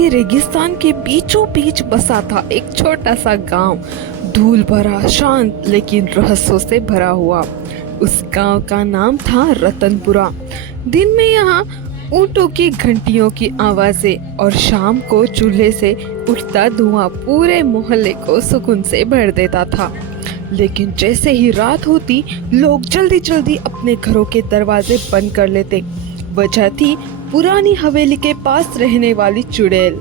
के रेगिस्तान के बीचों बीच बसा था एक छोटा सा गांव, धूल भरा, शांत लेकिन रहस्यों से भरा हुआ। उस गांव का नाम था रतनपुरा। दिन में यहाँ ऊँटों की घंटियों की आवाजें और शाम को चूल्हे से उठता धुआं पूरे मोहल्ले को सुकून से भर देता था। लेकिन जैसे ही रात होती, लोग जल्दी जल्दी अपने घरों के दरवाजे बंद कर लेते। वजह थी पुरानी हवेली के पास रहने वाली चुड़ैल।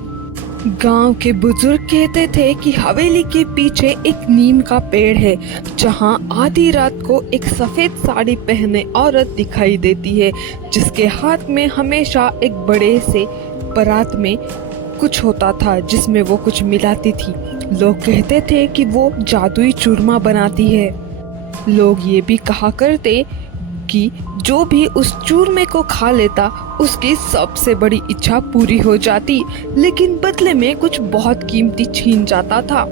गांव के बुजुर्ग कहते थे कि हवेली के पीछे एक नीम का पेड़ है, जहां आधी रात को एक सफेद साड़ी पहने औरत दिखाई देती है, जिसके हाथ में हमेशा एक बड़े से परात में कुछ होता था, जिसमें वो कुछ मिलाती थी। लोग कहते थे कि वो जादुई चूरमा बनाती है। लोग ये भी कहा करते कि जो भी उस चूरमे को खा लेता, उसकी सबसे बड़ी इच्छा पूरी हो जाती, लेकिन बदले में कुछ बहुत कीमती छीन जाता था।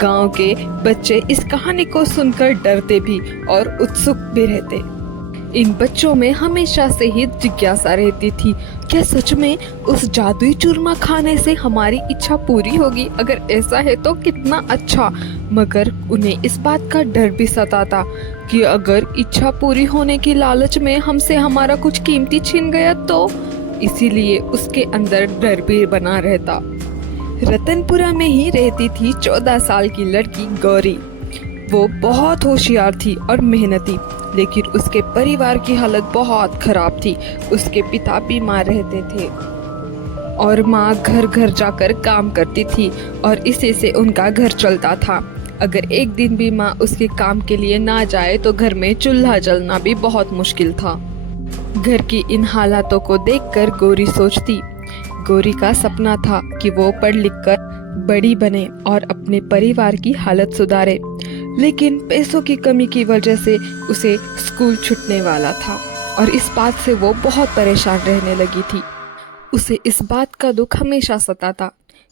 गांव के बच्चे इस कहानी को सुनकर डरते भी और उत्सुक भी रहते। इन बच्चों में हमेशा से ही जिज्ञासा रहती थी, क्या सच में उस जादुई चूरमा खाने से हमारी इच्छा पूरी होगी? अगर ऐसा है तो कितना अच्छा। मगर उन्हें इस बात का डर भी सताता कि अगर इच्छा पूरी होने की लालच में हमसे हमारा कुछ कीमती छीन गया तो, इसीलिए उसके अंदर डर भी बना रहता। रतनपुरा में ही रहती थी 14 साल की लड़की गौरी। वो बहुत होशियार थी और मेहनती, लेकिन उसके परिवार की हालत बहुत खराब थी। उसके पिता बीमार रहते थे और माँ घर घर जाकर काम करती थी और इसी से उनका घर चलता था। अगर एक दिन भी माँ उसके काम के लिए ना जाए तो घर में चूल्हा जलना भी बहुत मुश्किल था। घर की इन हालातों को देखकर गौरी सोचती, गौरी का सपना था कि वो पढ़ लिख कर बड़ी बने और अपने परिवार की हालत सुधारे, लेकिन पैसों की कमी की वजह से उसे स्कूल छूटने वाला था और इस बात से वो बहुत परेशान रहने लगी थी। उसे इस बात का दुख हमेशा सताता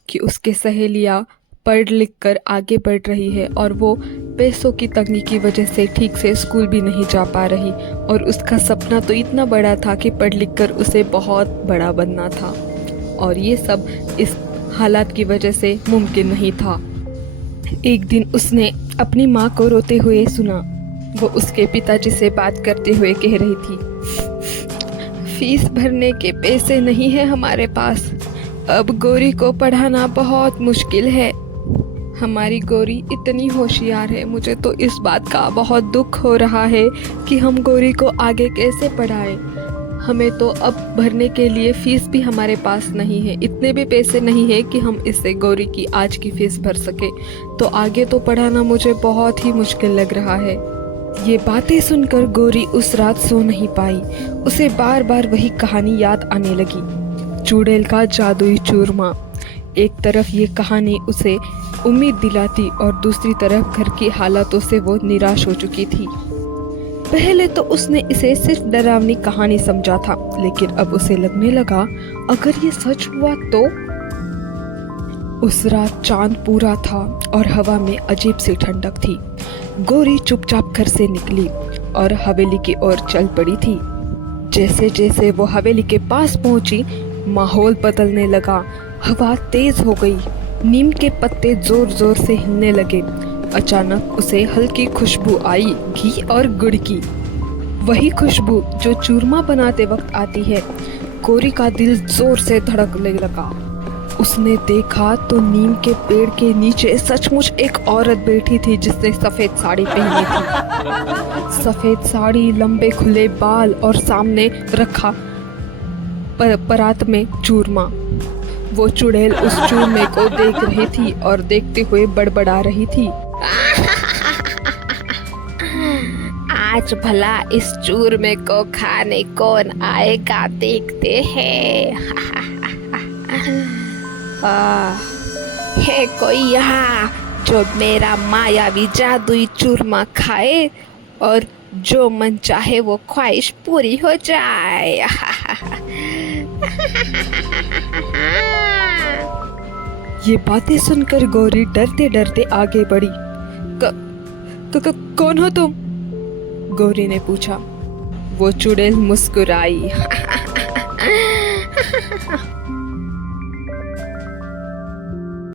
कि उसके सहेलियां पढ़ लिख कर आगे बढ़ रही है और वो पैसों की तंगी की वजह से ठीक से स्कूल भी नहीं जा पा रही, और उसका सपना तो इतना बड़ा था कि पढ़ लिख कर उसे बहुत बड़ा बनना था, और ये सब इस हालात की वजह से मुमकिन नहीं था। एक दिन उसने अपनी माँ को रोते हुए सुना। वो उसके पिताजी से बात करते हुए कह रही थी, फीस भरने के पैसे नहीं है हमारे पास। अब गौरी को पढ़ाना बहुत मुश्किल है। हमारी गौरी इतनी होशियार है, मुझे तो इस बात का बहुत दुख हो रहा है कि हम गौरी को आगे कैसे पढ़ाएं। हमें तो अब भरने के लिए फीस भी हमारे पास नहीं है, इतने भी पैसे नहीं है कि हम इससे गौरी की आज की फीस भर सके, तो आगे तो पढ़ाना मुझे बहुत ही मुश्किल लग रहा है। ये बातें सुनकर गौरी उस रात सो नहीं पाई। उसे बार बार वही कहानी याद आने लगी, चुड़ैल का जादुई चूरमा। एक तरफ ये कहानी उसे उम्मीद दिलाती और दूसरी तरफ घर की हालातों से वो निराश हो चुकी थी। पहले तो उसने इसे सिर्फ डरावनी कहानी समझा था, लेकिन अब उसे लगने लगा अगर ये सच हुआ तो। उस रात चांद पूरा था और हवा में अजीब सी ठंडक थी। गौरी चुपचाप घर से निकली और हवेली की ओर चल पड़ी थी। जैसे जैसे वो हवेली के पास पहुंची, माहौल बदलने लगा। हवा तेज हो गई, नीम के पत्ते जोर जोर से हिलने लगे। अचानक उसे हल्की खुशबू आई, घी और गुड़ की, वही खुशबू जो चूरमा बनाते वक्त आती है। गौरी का दिल जोर से धड़कने लगा। उसने देखा तो नीम के पेड़ के नीचे सचमुच एक औरत बैठी थी, जिसने सफेद साड़ी पहनी थी। सफेद साड़ी, लंबे खुले बाल और सामने रखा परात में चूरमा। वो चुड़ैल उस चूरमे को देख रही थी और देखते हुए बड़बड़ा रही थी, आज भला इस चूरमे को खाने कौन आएगा, देखते हैं। है कोई यहाँ जो मेरा मायावी जादुई चूरमा खाए और जो मन चाहे वो ख्वाहिश पूरी हो जाए। ये बातें सुनकर गौरी डरते डरते आगे बढ़ी। कौन हो तुम? गौरी ने पूछा। वो चुड़ैल मुस्कुराई।